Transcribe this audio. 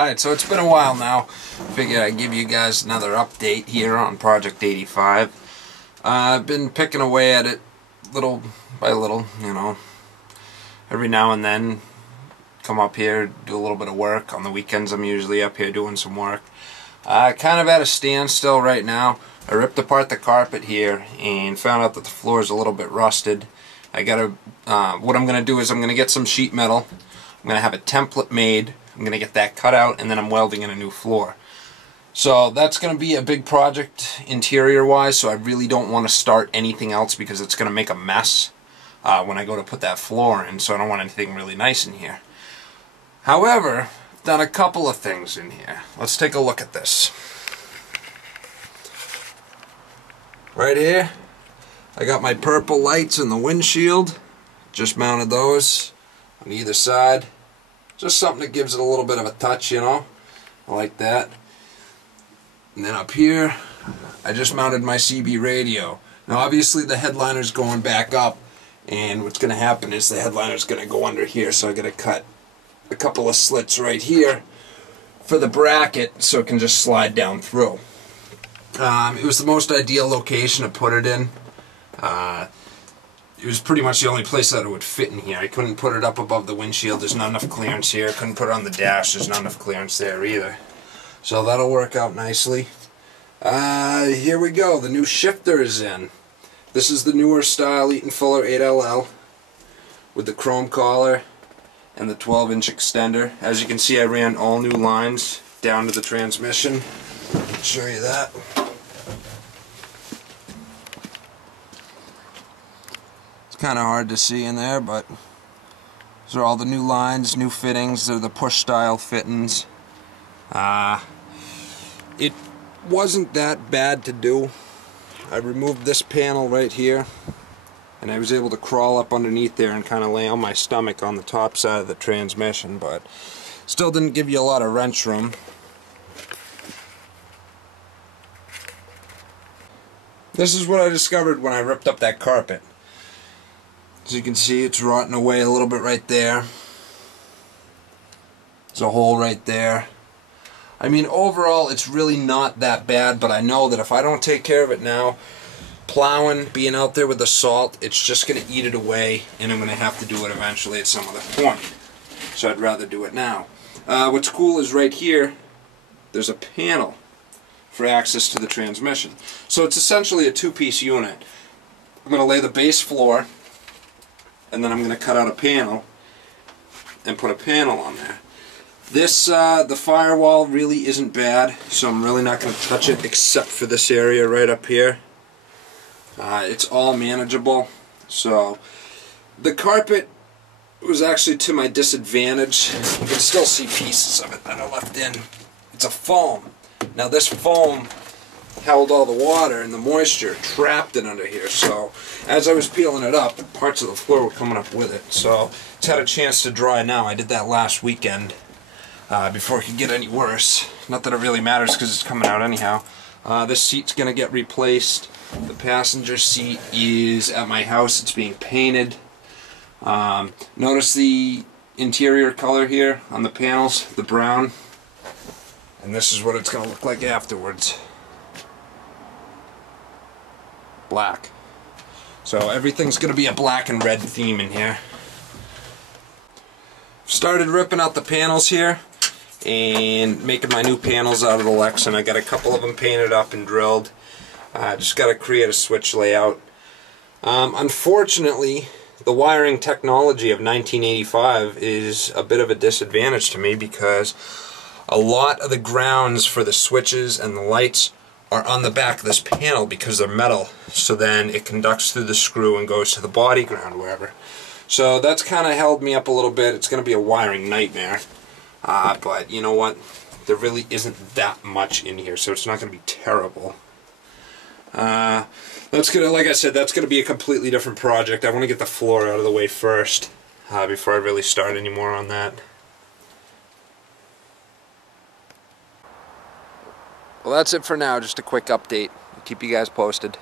Alright, so it's been a while now. Figured I'd give you guys another update here on Project 85. I've been picking away at it little by little, you know. Every now and then, come up here, do a little bit of work. On the weekends I'm usually up here doing some work. Kind of at a standstill right now. I ripped apart the carpet here and found out that the floor is a little bit rusted. What I'm going to do is I'm going to get some sheet metal. I'm going to have a template made. I'm going to get that cut out, and then I'm welding in a new floor. So that's going to be a big project interior-wise, so I really don't want to start anything else because it's going to make a mess when I go to put that floor in, so I don't want anything really nice in here. However, I've done a couple of things in here. Let's take a look at this. Right here, I got my purple lights in the windshield. Just mounted those on either side. Just something that gives it a little bit of a touch, you know. I like that. And then up here, I just mounted my CB radio. Now obviously the headliner's going back up, and what's going to happen is the headliner's going to go under here, so I got to cut a couple of slits right here for the bracket so it can just slide down through. It was the most ideal location to put it in. It was pretty much the only place that it would fit in here. I couldn't put it up above the windshield. There's not enough clearance here. Couldn't put it on the dash. There's not enough clearance there either. So that'll work out nicely. Here we go. The new shifter is in. This is the newer style Eaton Fuller 8LL with the chrome collar and the 12-inch extender. As you can see, I ran all new lines down to the transmission. I'll show you that. Kind of hard to see in there, but these are all the new lines, new fittings. They're the push style fittings. It wasn't that bad to do. I removed this panel right here, and I was able to crawl up underneath there and kind of lay on my stomach on the top side of the transmission, but still didn't give you a lot of wrench room. This is what I discovered when I ripped up that carpet. As you can see, it's rotting away a little bit right there. There's a hole right there. I mean, overall, it's really not that bad, but I know that if I don't take care of it now, plowing, being out there with the salt, it's just going to eat it away, and I'm going to have to do it eventually at some other point. So I'd rather do it now. What's cool is right here, there's a panel for access to the transmission. So it's essentially a two-piece unit. I'm going to lay the base floor, and then I'm going to cut out a panel and put a panel on there. This, the firewall really isn't bad, so I'm really not going to touch it except for this area right up here. It's all manageable. So the carpet was actually to my disadvantage. You can still see pieces of it that are left in. It's a foam. Now this foam held all the water and the moisture, trapped it under here, so as I was peeling it up, parts of the floor were coming up with it. So it's had a chance to dry now. I did that last weekend before it could get any worse. Not that it really matters because it's coming out anyhow. This seat's going to get replaced. The passenger seat is at my house. It's being painted. Notice the interior color here on the panels, the brown. And this is what it's going to look like afterwards. Black. So everything's going to be a black and red theme in here. Started ripping out the panels here and making my new panels out of the Lexan. I got a couple of them painted up and drilled. Just got to create a switch layout. Unfortunately, the wiring technology of 1985 is a bit of a disadvantage to me because a lot of the grounds for the switches and the lights are on the back of this panel because they're metal, so then it conducts through the screw and goes to the body ground wherever. So that's kind of held me up a little bit. It's going to be a wiring nightmare, but you know what, there really isn't that much in here, so it's not going to be terrible. That's gonna, like I said, that's going to be a completely different project. I want to get the floor out of the way first before I really start any more on that. Well, that's it for now. Just a quick update. I'll keep you guys posted.